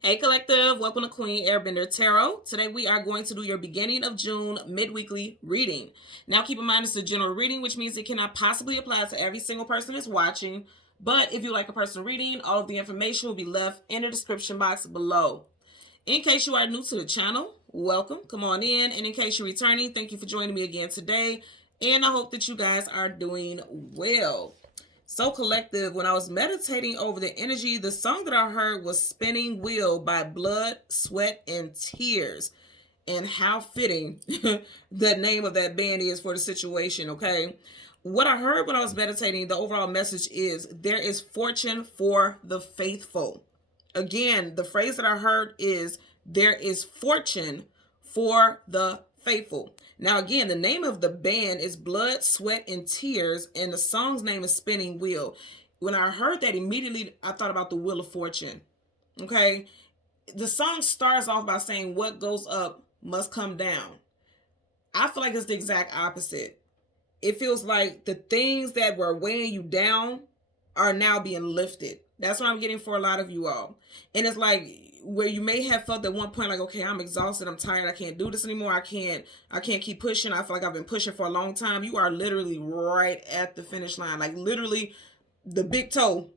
Hey Collective, welcome to Queen Airbender Tarot. Today we are going to do your beginning of June mid-weekly reading. Now keep in mind it's a general reading, which means it cannot possibly apply to every single person that's watching. But if you like a personal reading, all of the information will be left in the description box below. In case you are new to the channel, welcome, come on in. And in case you're returning, thank you for joining me again today. And I hope that you guys are doing well. So Collective, when I was meditating over the energy, the song that I heard was Spinning Wheel by Blood, Sweat, and Tears. And how fitting the name of that band is for the situation, okay? What I heard when I was meditating, the overall message is there is fortune for the faithful. Again, the phrase that I heard is there is fortune for the faithful. Now, again, the name of the band is Blood, Sweat, and Tears, and the song's name is Spinning Wheel. When I heard that, immediately I thought about the Wheel of Fortune. Okay? The song starts off by saying, what goes up must come down. I feel like it's the exact opposite. It feels like the things that were weighing you down are now being lifted. That's what I'm getting for a lot of you all. And it's like where you may have felt at one point like, okay, I'm exhausted, I'm tired, I can't do this anymore, I can't keep pushing, I feel like I've been pushing for a long time. You are literally right at the finish line. Like literally the big toe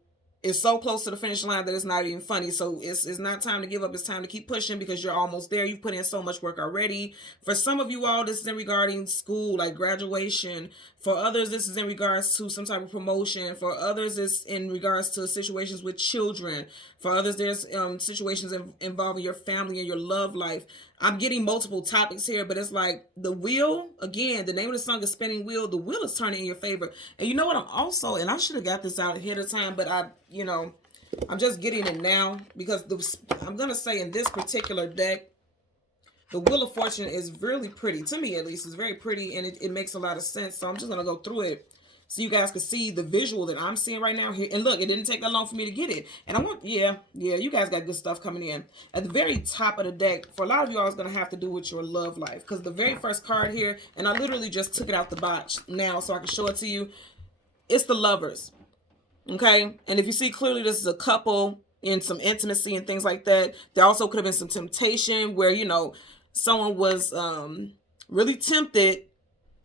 is so close to the finish line that it's not even funny. So it's not time to give up. It's time to keep pushing because you're almost there. You've put in so much work already. For some of you all, this is in regarding school, like graduation. For others, this is in regards to some type of promotion. For others, it's in regards to situations with children. For others, there's situations involving your family and your love life. I'm getting multiple topics here, but it's like the wheel, again, the name of the song is Spinning Wheel. The wheel is turning in your favor. And you know what? I'm also, and I should have got this out ahead of time, but I'm just getting it now because I'm going to say in this particular deck, the Wheel of Fortune is really pretty. To me, at least, it's very pretty and it makes a lot of sense. So I'm just going to go through it so you guys can see the visual that I'm seeing right now here. And look, it didn't take that long for me to get it. And I want, yeah, you guys got good stuff coming in. At the very top of the deck, for a lot of you all, it's going to have to do with your love life. Because the very first card here, and I literally just took it out the box now so I can show it to you. It's the Lovers. Okay? And if you see clearly, this is a couple in some intimacy and things like that. There also could have been some temptation where, someone was really tempted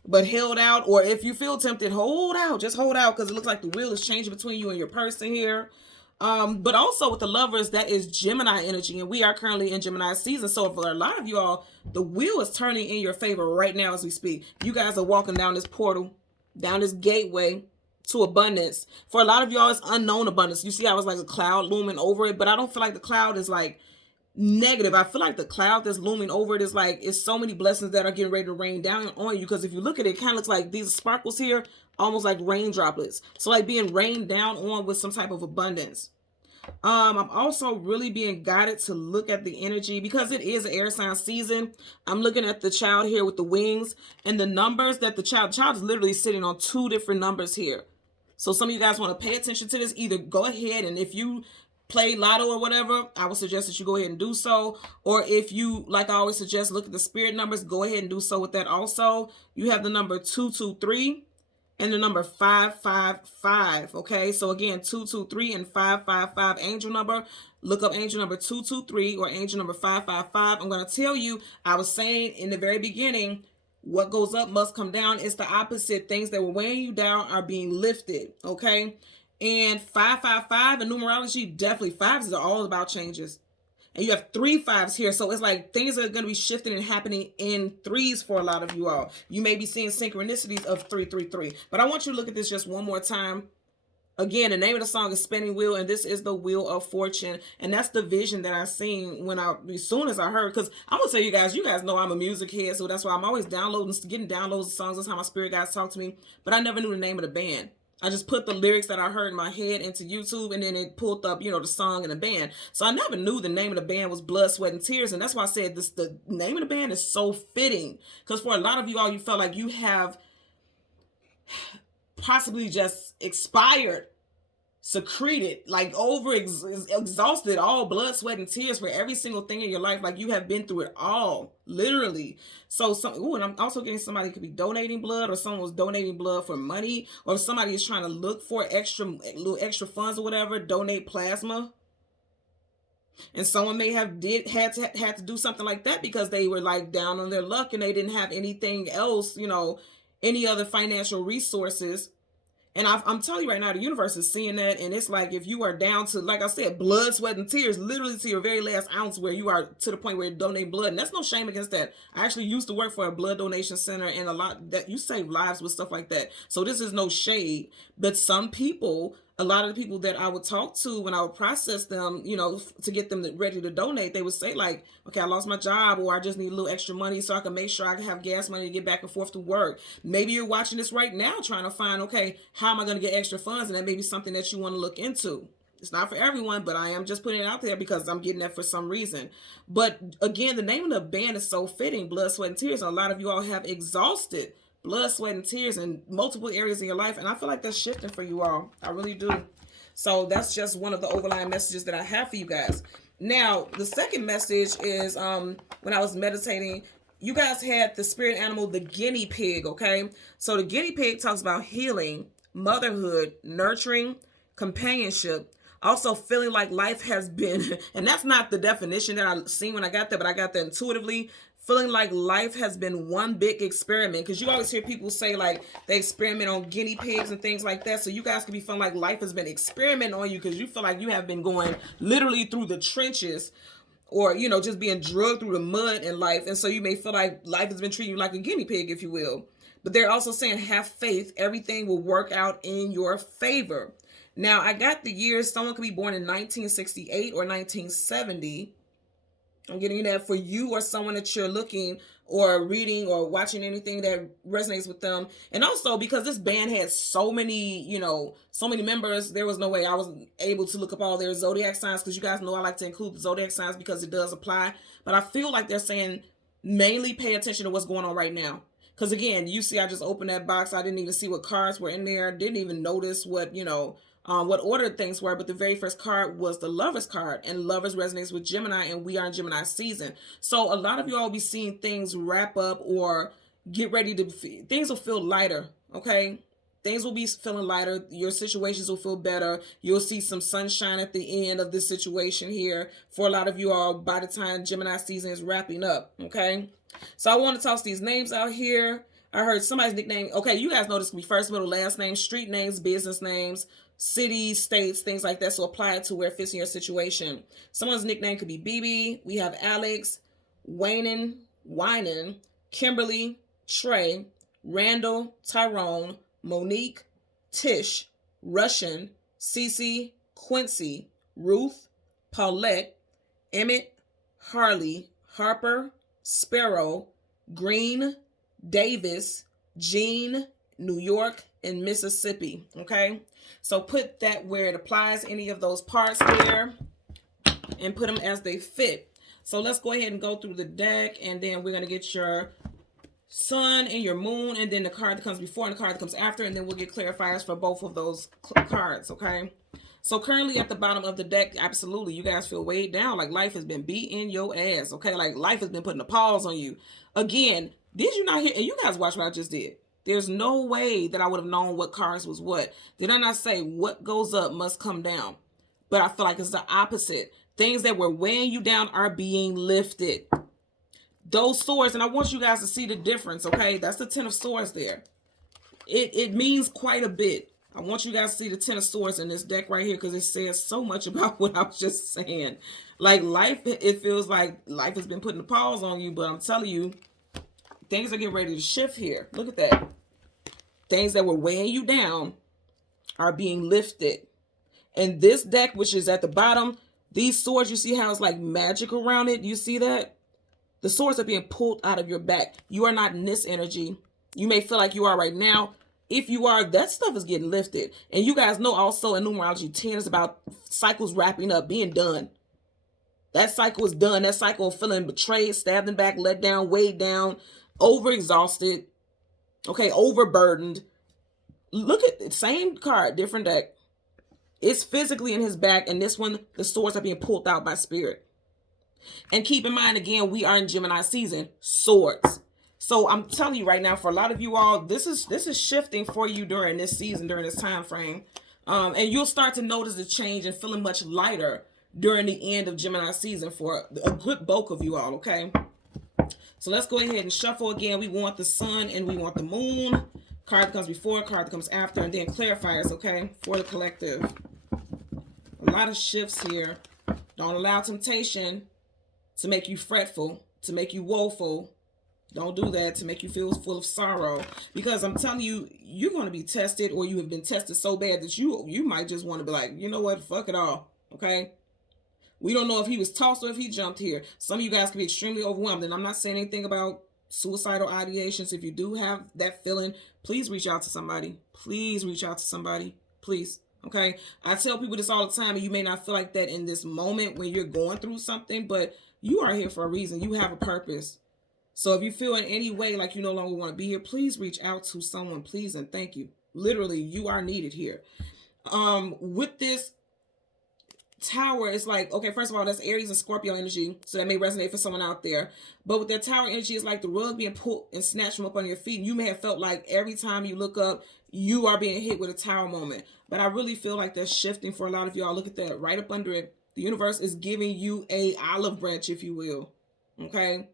but held out. Or if you feel tempted, hold out. Just hold out because it looks like the wheel is changing between you and your person here. But also with the Lovers, that is Gemini energy. And we are currently in Gemini season. So for a lot of you all, the wheel is turning in your favor right now as we speak. You guys are walking down this portal, down this gateway to abundance. For a lot of y'all, it's unknown abundance. You see how it's like a cloud looming over it. But I don't feel like the cloud is like negative. I feel like the cloud that's looming over it is like, it's so many blessings that are getting ready to rain down on you. Because if you look at it, it kind of looks like these sparkles here, almost like rain droplets. So like being rained down on with some type of abundance. I'm also really being guided to look at the energy because it is an air sign season. I'm looking at the child here with the wings and the numbers that the child is literally sitting on 2 different numbers here. So some of you guys want to pay attention to this. Either go ahead and if you play lotto or whatever, I would suggest that you go ahead and do so. Or if you, like I always suggest, look at the spirit numbers, go ahead and do so with that also. You have the number 223 and the number 555. Okay, so again, 223 and 555 angel number. Look up angel number 223 or angel number 555. I'm going to tell you, I was saying in the very beginning, what goes up must come down. It's the opposite. Things that were weighing you down are being lifted. Okay. And 555 in numerology, definitely 5s are all about changes. And you have 3 5s here. So it's like things are going to be shifting and happening in 3s for a lot of you all. You may be seeing synchronicities of 333. But I want you to look at this just one more time. Again, the name of the song is Spinning Wheel, and this is the Wheel of Fortune. And that's the vision that I seen as soon as I heard. Because I'm going to tell you guys know I'm a music head. So that's why I'm always getting downloads of songs. That's how my spirit guides talk to me. But I never knew the name of the band. I just put the lyrics that I heard in my head into YouTube, and then it pulled up, the song and the band. So I never knew the name of the band was Blood, Sweat, and Tears. And that's why I said the name of the band is so fitting. Because for a lot of you all, you felt like you have possibly just expired, secreted, like exhausted all blood, sweat, and tears for every single thing in your life. Like you have been through it all, literally. So and I'm also getting somebody could be donating blood, or someone was donating blood for money, or somebody is trying to look for extra funds or whatever, donate plasma. And someone may have had to do something like that because they were like down on their luck and they didn't have anything else, you know, any other financial resources. And I'm telling you right now, the universe is seeing that. And it's like, if you are down to, like I said, blood, sweat, and tears, literally to your very last ounce, where you are to the point where you donate blood. And that's no shame against that. I actually used to work for a blood donation center, and a lot that you save lives with stuff like that. So this is no shade. But some people, a lot of the people that I would talk to when I would process them, you know, to get them ready to donate, they would say like, okay, I lost my job, or I just need a little extra money so I can make sure I can have gas money to get back and forth to work. Maybe you're watching this right now trying to find, okay, how am I going to get extra funds? And that may be something that you want to look into. It's not for everyone, but I am just putting it out there because I'm getting that for some reason. But again, the name of the band is so fitting, Blood, Sweat, and Tears. And a lot of you all have exhausted blood, sweat, and tears in multiple areas in your life. And I feel like that's shifting for you all. I really do. So that's just one of the overlying messages that I have for you guys. Now, the second message is when I was meditating, you guys had the spirit animal, the guinea pig, okay? So the guinea pig talks about healing, motherhood, nurturing, companionship, also feeling like life has been, and that's not the definition that I seen when I got there, but I got that intuitively, feeling like life has been one big experiment. Because you always hear people say like they experiment on guinea pigs and things like that. So you guys could be feeling like life has been experimenting on you because you feel like you have been going literally through the trenches, or, you know, just being drugged through the mud in life. And so you may feel like life has been treating you like a guinea pig, if you will. But they're also saying, have faith. Everything will work out in your favor. Now, I got the years. Someone could be born in 1968 or 1970. I'm getting that for you or someone that you're looking or reading or watching anything that resonates with them. And also because this band had so many, you know, so many members, there was no way I was able to look up all their zodiac signs, because you guys know I like to include the zodiac signs because it does apply. But I feel like they're saying mainly pay attention to what's going on right now. Because again, you see, I just opened that box. I didn't even see what cards were in there. Didn't even notice what, you know, what order things were. But the very first card was the Lovers card, and Lovers resonates with Gemini, and we are in Gemini season. So a lot of you all will be seeing things wrap up or get ready to, things will feel lighter, okay? Things will be feeling lighter. Your situations will feel better. You'll see some sunshine at the end of this situation here for a lot of you all by the time Gemini season is wrapping up, okay? So I want to toss these names out here. I heard somebody's nickname. Okay, you guys know this can be first, middle, last name, street names, business names, cities, states, things like that. So apply it to where it fits in your situation. Someone's nickname could be BB. We have Alex, Waynen, Kimberly, Trey, Randall, Tyrone, Monique, Tish, Russian, Cece, Quincy, Ruth, Paulette, Emmett, Harley, Harper, Sparrow, Green, Davis, Jean, New York, and Mississippi. Okay, so put that where it applies, any of those parts there, and put them as they fit. So let's go ahead and go through the deck, and then we're going to get your sun and your moon, and then the card that comes before and the card that comes after, and then we'll get clarifiers for both of those cards, okay? So currently at the bottom of the deck, absolutely, you guys feel weighed down, like life has been beating your ass, okay? Like life has been putting a pause on you. Again, did you not hear, and you guys watch what I just did. There's no way that I would have known what cards was what. Did I not say what goes up must come down? But I feel like it's the opposite. Things that were weighing you down are being lifted. Those swords, and I want you guys to see the difference, okay? That's the Ten of Swords there. It means quite a bit. I want you guys to see the Ten of Swords in this deck right here, because it says so much about what I was just saying. Like life, it feels like life has been putting a pause on you, but I'm telling you, things are getting ready to shift here. Look at that. Things that were weighing you down are being lifted. And this deck, which is at the bottom, these swords, you see how it's like magic around it? You see that? The swords are being pulled out of your back. You are not in this energy. You may feel like you are right now. If you are, that stuff is getting lifted. And you guys know also in numerology, 10 is about cycles wrapping up, being done. That cycle is done. That cycle of feeling betrayed, stabbed in the back, let down, weighed down, overexhausted, okay, overburdened. Look at the same card, different deck. It's physically in his back, and this one, the swords are being pulled out by spirit. And keep in mind, again, we are in Gemini season, swords. So I'm telling you right now, for a lot of you all, this is shifting for you during this season, during this time frame. And you'll start to notice the change and feeling much lighter during the end of Gemini season for a good bulk of you all, okay? So let's go ahead and shuffle again. We want the sun and we want the moon. Card that comes before, card that comes after, and then clarifiers, okay, for the collective. A lot of shifts here. Don't allow temptation to make you fretful, to make you woeful. Don't do that, to make you feel full of sorrow. Because I'm telling you, you're going to be tested, or you have been tested so bad that you might just want to be like, you know what, fuck it all, okay? We don't know if he was tossed or if he jumped here. Some of you guys can be extremely overwhelmed, and I'm not saying anything about suicidal ideations. If you do have that feeling, please reach out to somebody. Please reach out to somebody. Please. Okay? I tell people this all the time, and you may not feel like that in this moment when you're going through something, but you are here for a reason. You have a purpose. So if you feel in any way like you no longer want to be here, please reach out to someone, please, and thank you. Literally, you are needed here. With this Tower, it's like, okay, first of all, that's Aries and Scorpio energy, so that may resonate for someone out there. But with that Tower energy, it's like the rug being pulled and snatched from up on your feet. You may have felt like every time you look up, you are being hit with a Tower moment. But I really feel like that's shifting for a lot of y'all. Look at that, right up under it. The universe is giving you a olive branch, if you will. Okay?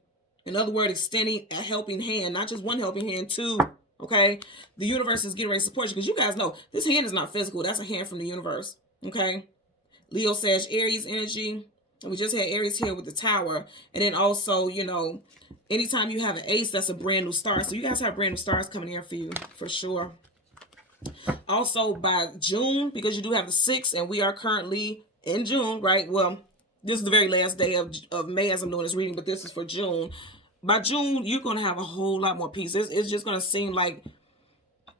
In other words, extending a helping hand, not just one helping hand, two. Okay? The universe is getting ready to support you, because you guys know this hand is not physical. That's a hand from the universe. Okay? Leo, Sag, Aries energy. And we just had Aries here with the Tower. And then also, you know, anytime you have an ace, that's a brand new star. So you guys have brand new stars coming in for you, for sure. Also, by June, because you do have the 6th, and we are currently in June, right? Well, this is the very last day of May as I'm doing this reading, but this is for June. By June, you're going to have a whole lot more peace. It's just going to seem like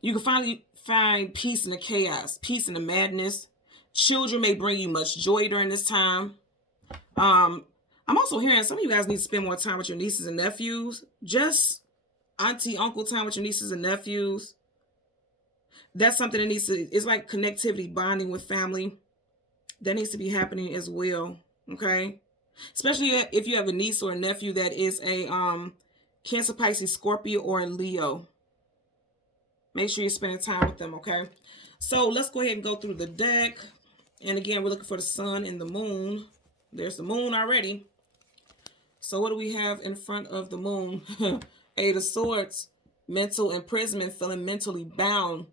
you can finally find peace in the chaos, peace in the madness. Children may bring you much joy during this time. I'm also hearing some of you guys need to spend more time with your nieces and nephews. Just auntie, uncle time with your nieces and nephews. That's something that needs to, it's like connectivity, bonding with family. That needs to be happening as well, okay? Especially if you have a niece or a nephew that is a Cancer, Pisces, Scorpio, or a Leo. Make sure you're spending time with them, okay? So let's go ahead and go through the deck. And again, we're looking for the sun and the moon. There's the moon already. So what do we have in front of the moon? Eight of Swords, mental imprisonment, feeling mentally bound.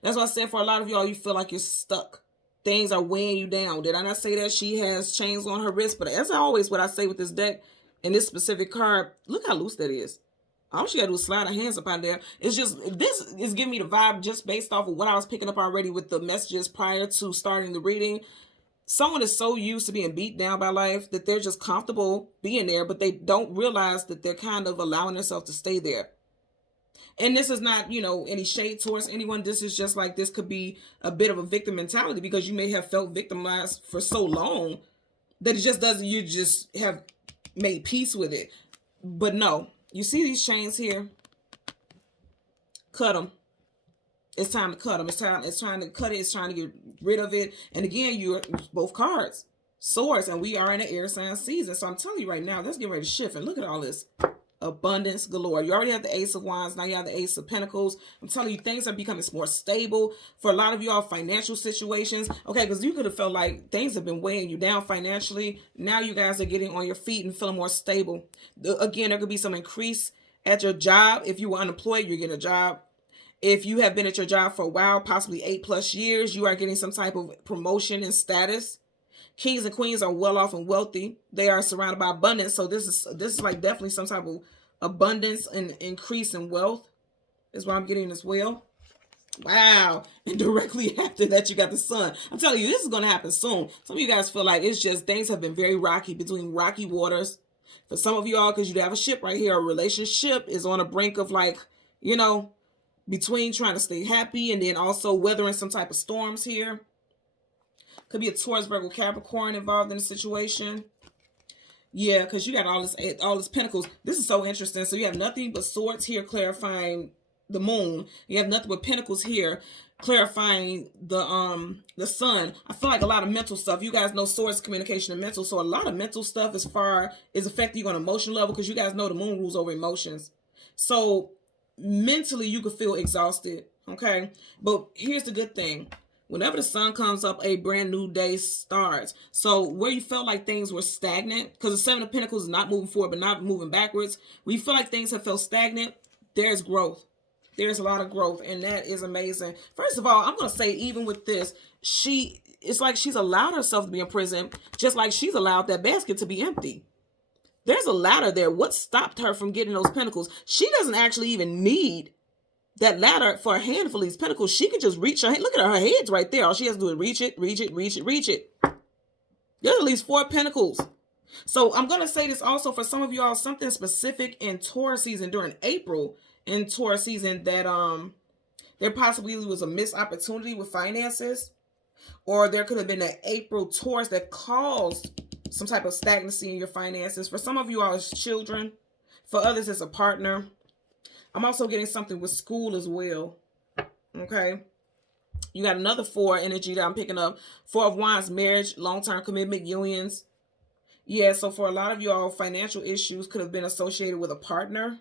That's why I said for a lot of y'all, you feel like you're stuck. Things are weighing you down. Did I not say that she has chains on her wrist? But as always, what I say with this deck and this specific card, look how loose that is. All she gotta do is slide her hands up out there. It's just, this is giving me the vibe just based off of what I was picking up already with the messages prior to starting the reading. Someone is so used to being beat down by life that they're just comfortable being there, but they don't realize that they're kind of allowing themselves to stay there. And this is not, you know, any shade towards anyone. This is just like, this could be a bit of a victim mentality, because you may have felt victimized for so long that it just doesn't, you just have made peace with it. But no. You see these chains here? Cut them. It's time to cut them. It's trying to cut it. It's trying to get rid of it. And again, you're both cards. Swords. And we are in an air sign season. So I'm telling you right now, let's get ready to shift. And look at all this. Abundance galore. You already have the Ace of Wands. Now you have the Ace of Pentacles. I'm telling you, things are becoming more stable. For a lot of y'all, financial situations. Okay, because you could have felt like things have been weighing you down financially. Now you guys are getting on your feet and feeling more stable. Again, there could be some increase at your job. If you were unemployed, you're getting a job. If you have been at your job for a while, possibly 8+ years, you are getting some type of promotion and status. Kings and queens are well off and wealthy. They are surrounded by abundance. So this is like definitely some type of abundance and increase in wealth is what I'm getting as well. Wow. And directly after that, you got the sun. I'm telling you, this is going to happen soon. Some of you guys feel like it's just things have been very rocky, between rocky waters. For some of y'all, because you have a ship right here, a relationship is on a brink of, like, you know, between trying to stay happy and then also weathering some type of storms here. Could be a Taurus, Virgo, Capricorn involved in the situation. Yeah, because you got all this pentacles. This is so interesting. So you have nothing but swords here clarifying the moon. You have nothing but pentacles here clarifying the sun. I feel like a lot of mental stuff. You guys know swords, communication, and mental. So a lot of mental stuff as far as affecting you on an emotional level, because you guys know the moon rules over emotions. So mentally you could feel exhausted. Okay. But here's the good thing. Whenever the sun comes up, a brand new day starts. So where you felt like things were stagnant, because the Seven of Pentacles is not moving forward but not moving backwards, where you feel like things have felt stagnant, there's growth. There's a lot of growth, and that is amazing. First of all, I'm going to say, even with this, it's like she's allowed herself to be in prison, just like she's allowed that basket to be empty. There's a ladder there. What stopped her from getting those pentacles? She doesn't actually even need that ladder for a handful of these pentacles. She could just reach her hand. Look at her head's right there. All she has to do is reach it, reach it, reach it, reach it. There's at least 4 pentacles. So I'm going to say this also for some of y'all, something specific in Taurus season during April, in Taurus season, that there possibly was a missed opportunity with finances, or there could have been an April Taurus that caused some type of stagnancy in your finances. For some of you all, it's children. For others, it's a partner. I'm also getting something with school as well. Okay. You got another 4 energy that I'm picking up. 4 of Wands, marriage, long-term commitment, unions. Yeah, so for a lot of y'all, financial issues could have been associated with a partner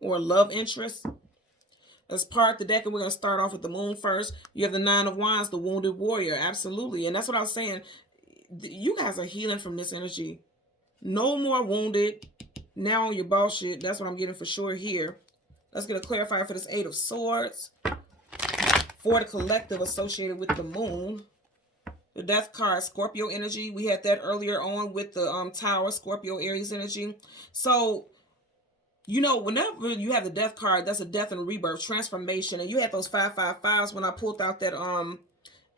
or a love interest. Let's part the deck, and we're going to start off with the moon first. You have the 9 of Wands, the wounded warrior. Absolutely. And that's what I was saying. You guys are healing from this energy. No more wounded. Now on your bullshit. That's what I'm getting for sure here. Let's get a clarifier for this 8 of Swords. For the collective associated with the moon. The death card, Scorpio energy. We had that earlier on with the Tower, Scorpio, Aries energy. So, you know, whenever you have the death card, that's a death and a rebirth, transformation. And you had those 555s when I pulled out that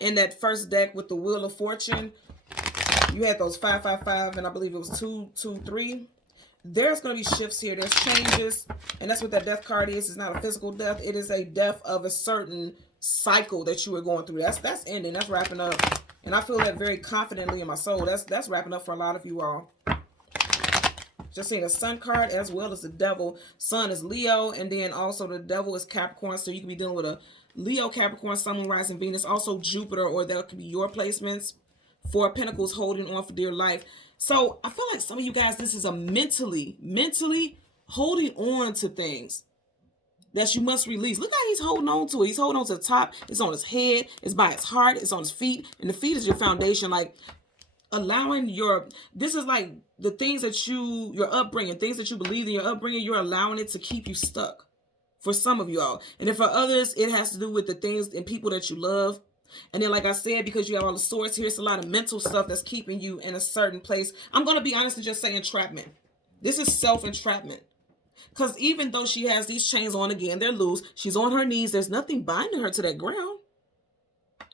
in that first deck with the Wheel of Fortune. You had those 555, and I believe it was 223. There's going to be shifts here. There's changes, and that's what that death card is. It's not a physical death. It is a death of a certain cycle that you were going through. That's ending. That's wrapping up. And I feel that very confidently in my soul. That's wrapping up for a lot of you all. Just seeing a Sun card as well as the Devil. Sun is Leo, and then also the Devil is Capricorn. So you could be dealing with a Leo, Capricorn, Sun, Moon, Rising, Venus. Also Jupiter, or that could be your placements. 4 Pentacles, holding on for dear life. So I feel like some of you guys, this is a mentally holding on to things that you must release. Look how he's holding on to it. He's holding on to the top. It's on his head. It's by his heart. It's on his feet. And the feet is your foundation. Like allowing this is like the things that your upbringing, things that you believe in your upbringing, you're allowing it to keep you stuck for some of you all. And then for others, it has to do with the things and people that you love. And then, like I said, because you have all the swords here, it's a lot of mental stuff that's keeping you in a certain place. I'm going to be honest and just say entrapment. This is self-entrapment. Because even though she has these chains on again, they're loose. She's on her knees. There's nothing binding her to that ground.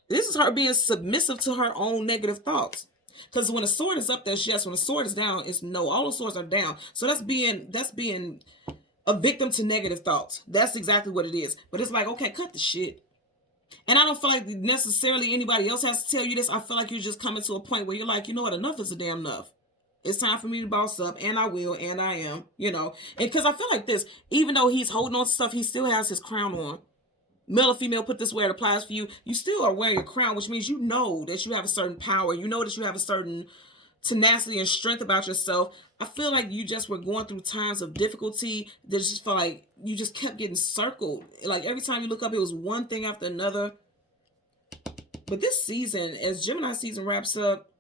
This is her being submissive to her own negative thoughts. Because when a sword is up, there's yes. When a sword is down, it's no. All the swords are down. So that's being a victim to negative thoughts. That's exactly what it is. But it's like, okay, cut the shit. And I don't feel like necessarily anybody else has to tell you this. I feel like you're just coming to a point where you're like, you know what, enough is a damn enough. It's time for me to boss up, and I will, and I am, you know. And because I feel like this, even though he's holding on to stuff, he still has his crown on. Male or female, put this where it applies for you. You still are wearing your crown, which means you know that you have a certain power. You know that you have a certain tenacity and strength about yourself. I feel like you just were going through times of difficulty that just felt like you just kept getting circled. Like every time you look up, it was one thing after another. But this season, as Gemini season wraps up,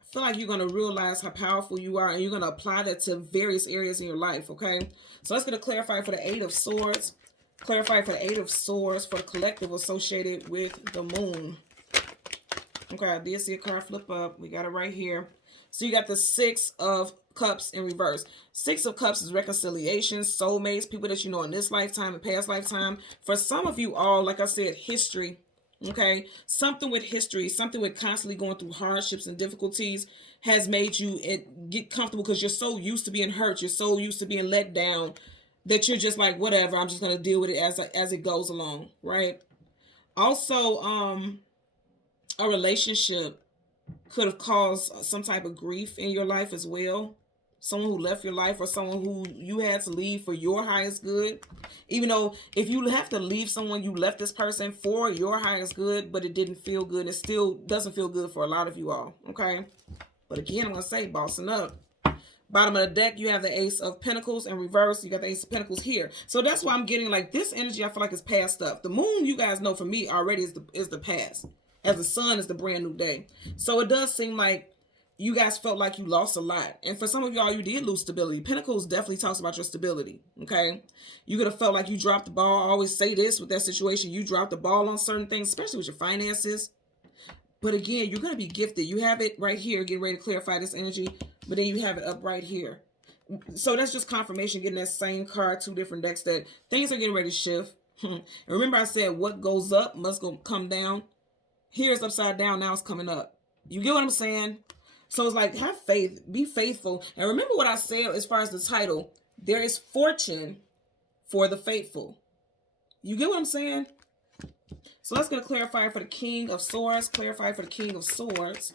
I feel like you're going to realize how powerful you are, and you're going to apply that to various areas in your life, okay? So let's get a clarifier for the 8 of Swords. Clarify for the 8 of Swords for the collective associated with the moon. Okay, I did see a card flip up. We got it right here. So you got the 6 of Cups in reverse. 6 of Cups is reconciliation, soulmates, people that you know in this lifetime and past lifetime. For some of you all, like I said, history. Okay, something with history, something with constantly going through hardships and difficulties has made you get comfortable because you're so used to being hurt. You're so used to being let down that you're just like, whatever, I'm just going to deal with it as it goes along, right? Also, a relationship could have caused some type of grief in your life as well. Someone who left your life, or someone who you had to leave for your highest good. Even though if you have to leave someone, you left this person for your highest good, but it didn't feel good. It still doesn't feel good for a lot of you all, okay? But again, I'm going to say bossing up. Bottom of the deck, you have the Ace of Pentacles in reverse. You got the Ace of Pentacles here. So that's why I'm getting like this energy. I feel like it's past stuff. The moon, you guys know for me already is the past. As the sun is the brand new day. So it does seem like you guys felt like you lost a lot. And for some of y'all, you did lose stability. Pentacles definitely talks about your stability, okay? You could have felt like you dropped the ball. I always say this with that situation. You dropped the ball on certain things, especially with your finances. But again, you're going to be gifted. You have it right here, getting ready to clarify this energy. But then you have it up right here. So that's just confirmation, getting that same card, two different decks, that things are getting ready to shift. And remember I said what goes up must come down. Here it's upside down. Now it's coming up. You get what I'm saying? So it's like, have faith, be faithful. And remember what I said as far as the title, there is fortune for the faithful. You get what I'm saying? So let's get a clarifier for the King of Swords. Clarify for the King of Swords.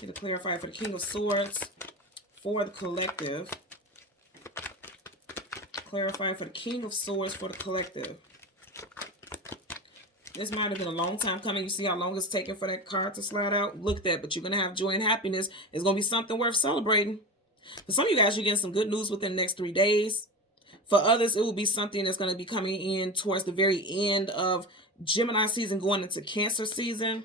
Get a clarifier for the King of Swords for the collective. Clarify for the King of Swords for the collective. This might have been a long time coming. You see how long it's taking for that card to slide out? Look at that. But you're going to have joy and happiness. It's going to be something worth celebrating. For some of you guys, you're getting some good news within the next 3 days. For others, it will be something that's going to be coming in towards the very end of Gemini season, going into Cancer season.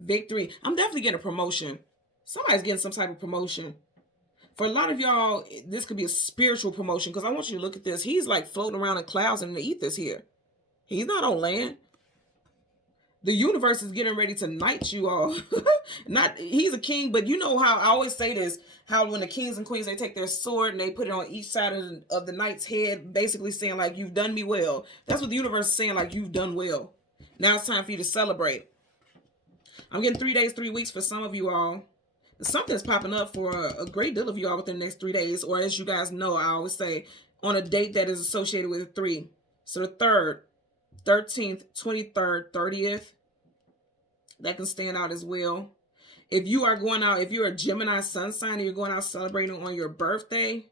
Victory. I'm definitely getting a promotion. Somebody's getting some type of promotion. For a lot of y'all, this could be a spiritual promotion, because I want you to look at this. He's like floating around in clouds and in the ethers here. He's not on land. The universe is getting ready to knight you all. He's a king, but you know how I always say this, how when the kings and queens, they take their sword and they put it on each side of the knight's head, basically saying like, you've done me well. That's what the universe is saying, like, you've done well. Now it's time for you to celebrate. I'm getting 3 days, 3 weeks for some of you all. Something's popping up for a great deal of you all within the next 3 days, or as you guys know, I always say, on a date that is associated with a 3. So the 3rd, 13th, 23rd, 30th, that can stand out as well. If you are going out, if you're a Gemini sun sign and you're going out celebrating on your birthday,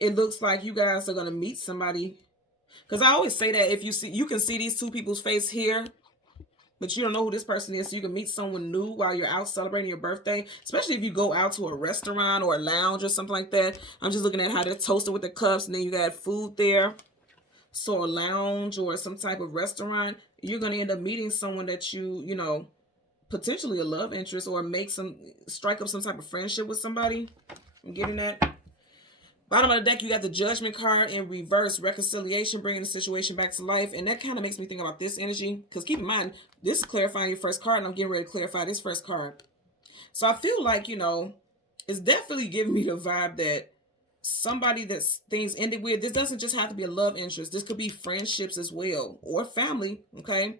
it looks like you guys are going to meet somebody. Because I always say that if you see, you can see these two people's face here, but you don't know who this person is, so you can meet someone new while you're out celebrating your birthday, especially if you go out to a restaurant or a lounge or something like that. I'm just looking at how they're toasted with the cups, and then you got food there. So a lounge or some type of restaurant, you're going to end up meeting someone that you know, potentially a love interest, or strike up some type of friendship with somebody. I'm getting that. Bottom of the deck, you got the Judgment card in reverse, reconciliation, bringing the situation back to life. And that kind of makes me think about this energy, because keep in mind, this is clarifying your first card, and I'm getting ready to clarify this first card. So I feel like, you know, it's definitely giving me the vibe that somebody that things ended with, this doesn't just have to be a love interest. This could be friendships as well, or family, okay?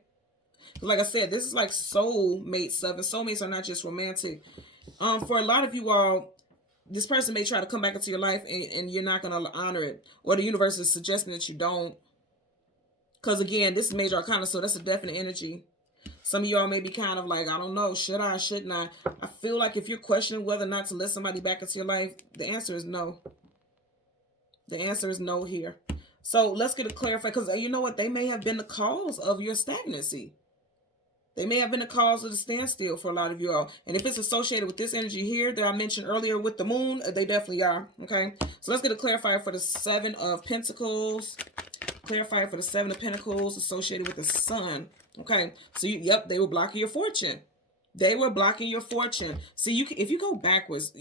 Like I said, this is like soulmate stuff, and soulmates are not just romantic. For a lot of you all, this person may try to come back into your life, and you're not going to honor it, or the universe is suggesting that you don't. Because again, this is major arcana, so that's a definite energy. Some of y'all may be kind of like, I don't know, should I, shouldn't I? I feel like if you're questioning whether or not to let somebody back into your life, the answer is no. The answer is no here. So let's get it clarified, because you know what? They may have been the cause of your stagnancy. They may have been the cause of the standstill for a lot of you all. And if it's associated with this energy here that I mentioned earlier with the moon, they definitely are. Okay. So let's get a clarifier for the 7 of Pentacles. Clarifier for the 7 of Pentacles associated with the sun. Okay. So yep, they were blocking your fortune. They were blocking your fortune. See, if you go backwards,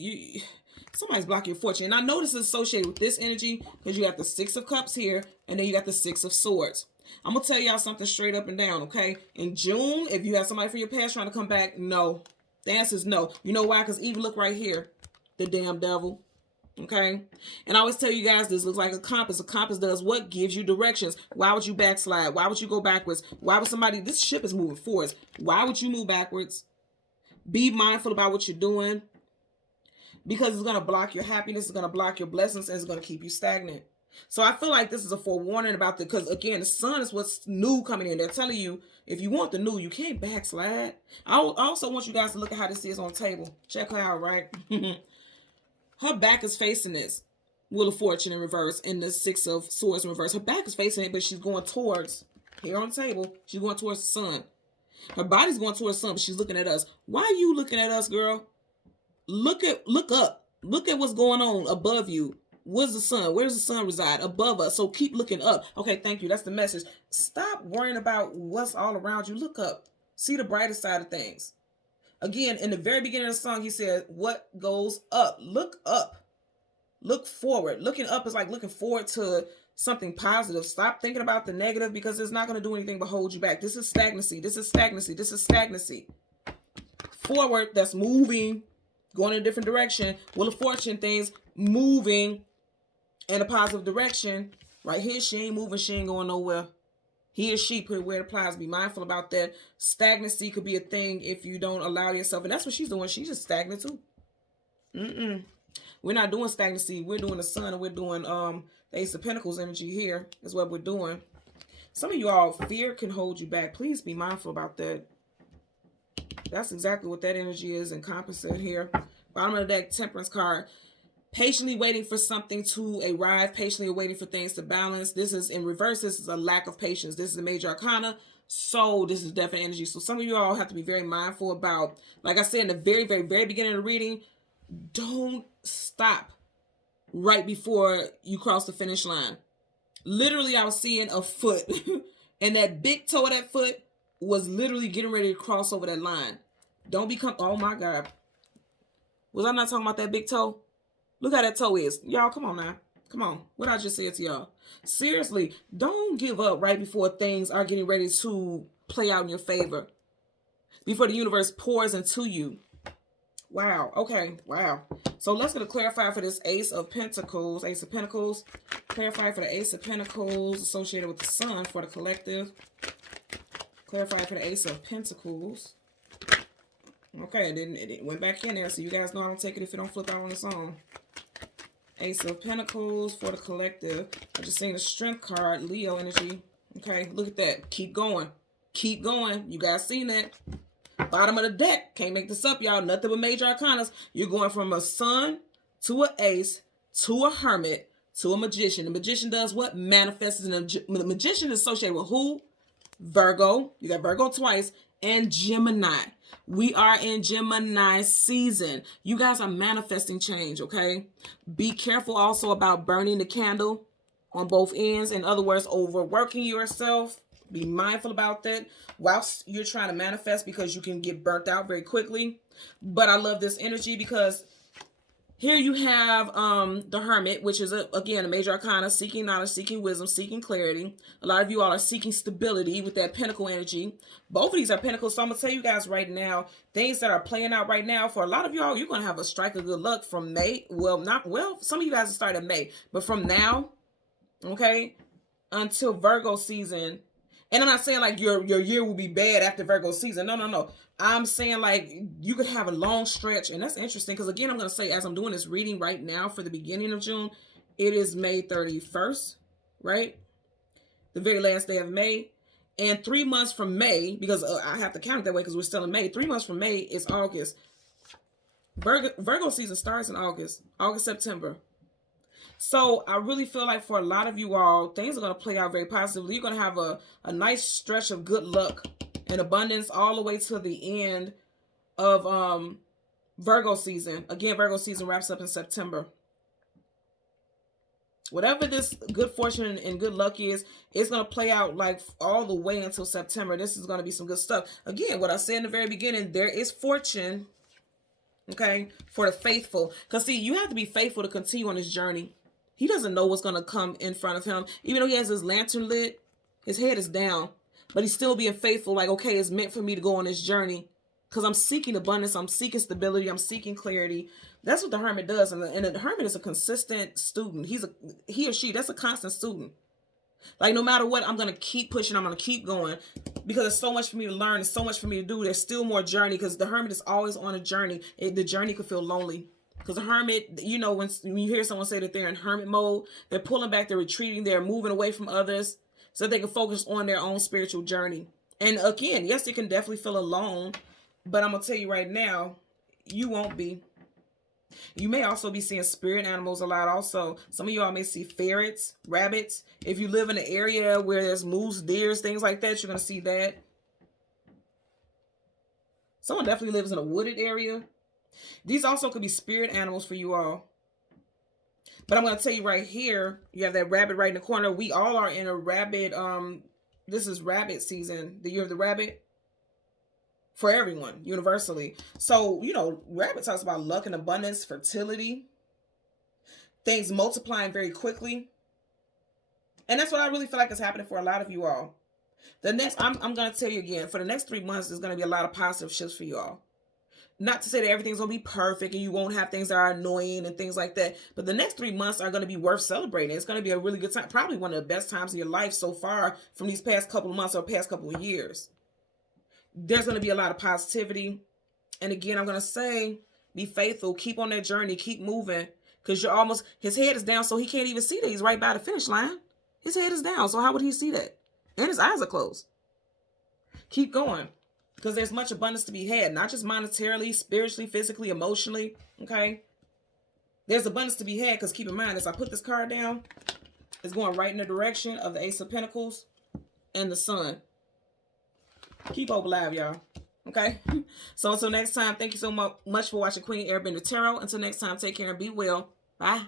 somebody's blocking your fortune. And I know this is associated with this energy because you got the 6 of Cups here, and then you got the 6 of Swords. I'm going to tell y'all something straight up and down, okay? In June, if you have somebody from your past trying to come back, no. The answer is no. You know why? Because even look right here. The damn devil. Okay? And I always tell you guys, this looks like a compass. A compass does what? Gives you directions. Why would you backslide? Why would you go backwards? Why would somebody... This ship is moving forwards. Why would you move backwards? Be mindful about what you're doing. Because it's going to block your happiness. It's going to block your blessings. And it's going to keep you stagnant. So I feel like this is a forewarning about because again, the sun is what's new coming in. They're telling you, if you want the new, you can't backslide. I also want you guys to look at how this is on the table. Check her out, right? Her back is facing this Wheel of Fortune in reverse and the 6 of Swords in reverse. Her back is facing it, but she's going towards, here on the table, she's going towards the sun. Her body's going towards the sun, but she's looking at us. Why are you looking at us, girl? Look up. Look at what's going on above you. Where's the sun? Where does the sun reside? Above us. So keep looking up. Okay, thank you. That's the message. Stop worrying about what's all around you. Look up. See the brighter side of things. Again, in the very beginning of the song, he said, what goes up? Look up. Look forward. Looking up is like looking forward to something positive. Stop thinking about the negative, because it's not going to do anything but hold you back. This is stagnancy. This is stagnancy. This is stagnancy. Forward, that's moving, going in a different direction. Wheel of Fortune, things moving in a positive direction. Right here, she ain't moving. She ain't going nowhere. He or she, put where it applies. Be mindful about that. Stagnancy could be a thing if you don't allow yourself. And that's what she's doing. She's just stagnant too. We're not doing stagnancy. We're doing the sun, and we're doing the Ace of Pentacles energy here is what we're doing. Some of you all, fear can hold you back. Please be mindful about that. That's exactly what that energy is encompassing here. Bottom of the deck, Temperance card. Patiently waiting for something to arrive. Patiently waiting for things to balance. This is in reverse. This is a lack of patience. This is a major arcana. So this is definite energy. So some of you all have to be very mindful about, like I said in the very, very, very beginning of the reading, don't stop right before you cross the finish line. Literally, I was seeing a foot and that big toe of that foot was literally getting ready to cross over that line. Don't become, oh my God. Was I not talking about that big toe? Look how that toe is. Y'all, come on now. Come on. What I just said to y'all. Seriously, don't give up right before things are getting ready to play out in your favor. Before the universe pours into you. Wow. Okay. Wow. So let's get a clarifier for this Ace of Pentacles. Ace of Pentacles. Clarify for the Ace of Pentacles associated with the Sun for the collective. Clarify for the Ace of Pentacles. Okay, it went back in there, so you guys know I don't take it if it don't flip out on its own. Ace of Pentacles for the collective. I just seen the Strength card, Leo energy. Okay, look at that. Keep going. Keep going. You guys seen that? Bottom of the deck. Can't make this up, y'all. Nothing but major arcanas. You're going from a Sun to an Ace to a Hermit to a Magician. The Magician does what? Manifests. And the Magician is associated with who? Virgo. You got Virgo twice. And Gemini. We are in Gemini season. You guys are manifesting change, okay? Be careful also about burning the candle on both ends. In other words, overworking yourself. Be mindful about that whilst you're trying to manifest, because you can get burnt out very quickly. But I love this energy because here you have the Hermit, which is, again, a major arcana, seeking knowledge, seeking wisdom, seeking clarity. A lot of you all are seeking stability with that Pentacle energy. Both of these are Pentacles. So I'm going to tell you guys right now, things that are playing out right now, for a lot of y'all, you're going to have a strike of good luck from May. Well, some of you guys start in May. But from now, okay, until Virgo season. And I'm not saying like your year will be bad after Virgo season. No. I'm saying like you could have a long stretch. And that's interesting because, again, I'm going to say, as I'm doing this reading right now for the beginning of June, it is May 31st, right? The very last day of May. And 3 months from May, because I have to count it that way because we're still in May. 3 months from May is August. Virgo season starts in August, September. So I really feel like for a lot of you all, things are going to play out very positively. You're going to have a nice stretch of good luck and abundance all the way to the end of Virgo season. Again, Virgo season wraps up in September. Whatever this good fortune and good luck is, it's going to play out like all the way until September. This is going to be some good stuff. Again, what I said in the very beginning, there is fortune, okay, for the faithful. Because, see, you have to be faithful to continue on this journey. He doesn't know what's going to come in front of him. Even though he has his lantern lit, his head is down. But he's still being faithful, like, okay, it's meant for me to go on this journey. Because I'm seeking abundance, I'm seeking stability, I'm seeking clarity. That's what the Hermit does. And the Hermit is a consistent student. He or she, that's a constant student. Like, no matter what, I'm going to keep pushing. I'm going to keep going. Because there's so much for me to learn. There's so much for me to do. There's still more journey. Because the Hermit is always on a journey. The journey could feel lonely. Because the Hermit, you know, when you hear someone say that they're in Hermit mode, they're pulling back, they're retreating, they're moving away from others so that they can focus on their own spiritual journey. And again, yes, you can definitely feel alone. But I'm going to tell you right now, you won't be. You may also be seeing spirit animals a lot also. Some of y'all may see ferrets, rabbits. If you live in an area where there's moose, deers, things like that, you're going to see that. Someone definitely lives in a wooded area. These also could be spirit animals for you all. But I'm going to tell you right here, you have that rabbit right in the corner. We all are in a rabbit, this is rabbit season, the year of the rabbit, for everyone, universally. So, you know, rabbit talks about luck and abundance, fertility, things multiplying very quickly. And that's what I really feel like is happening for a lot of you all. The next, I'm going to tell you again, for the next 3 months, there's going to be a lot of positive shifts for you all. Not to say that everything's going to be perfect and you won't have things that are annoying and things like that. But the next 3 months are going to be worth celebrating. It's going to be a really good time. Probably one of the best times of your life so far from these past couple of months or past couple of years. There's going to be a lot of positivity. And again, I'm going to say, be faithful. Keep on that journey. Keep moving. Because you're almost, his head is down so he can't even see that he's right by the finish line. His head is down. So how would he see that? And his eyes are closed. Keep going. Because there's much abundance to be had, not just monetarily, spiritually, physically, emotionally, okay? There's abundance to be had because keep in mind, as I put this card down, it's going right in the direction of the Ace of Pentacles and the Sun. Keep hope alive, y'all, okay? So until next time, thank you so much for watching Queen Airbender Tarot. Until next time, take care and be well. Bye.